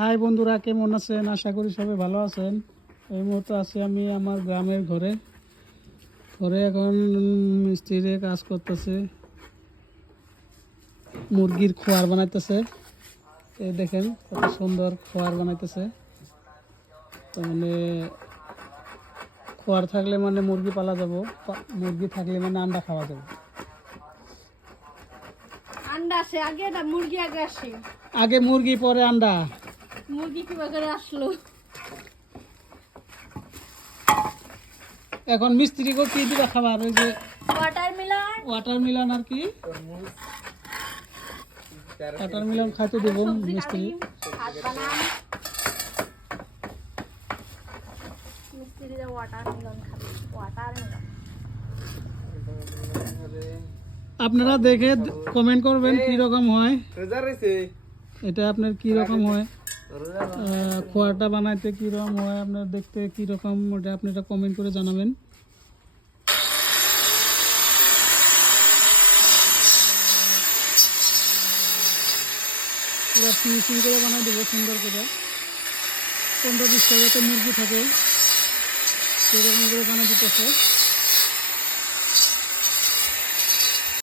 High বন্ধুরা, কেমন আছেন? আশা করি সবাই ভালো আছেন। এই মুহূর্তে আছি আমি আমার গ্রামের ঘরে। এখন মিস্ত্রিরে কাজ করতেছে, মুরগির খোয়ার বানাইতেছে। এই দেখেন কত সুন্দর খোয়ার বানাইতেছে। তো মানে খোয়ার থাকলে মানে মুরগি পালা যাব, মুরগি থাকলে মানে আন্ডা খাওয়া যাবে। আন্ডা আসে আগে না মুরগি আগে আসে? আগে মুরগি পরে আন্ডা। মুরগি কিভাবে আসলো? এখন মিস্ত্রিকে কি দিবা খাবার? ওই যে ওয়াটারমেলন আর কি ওয়াটারমেলন খাইতে দেবো মিস্ত্রি। ভাত বানান। মিস্ত্রিরা ওয়াটারমেলন খাবে। ওয়াটারমেলন আপনারা দেখে কমেন্ট করবেন কি রকম হয় এটা, আপনার কি রকম হয়, খোয়াটা বানাইতে কি রকম হয়, আপনার দেখতে কি রকম, ওটা আপনারা কমেন্ট করে জানাবেন। পুরো ফিনিশিং করে বানাই দেবো সুন্দর করে। 15-20টা যাতে মুরগি থাকে সেরকম করে বানিয়ে দিতেছে।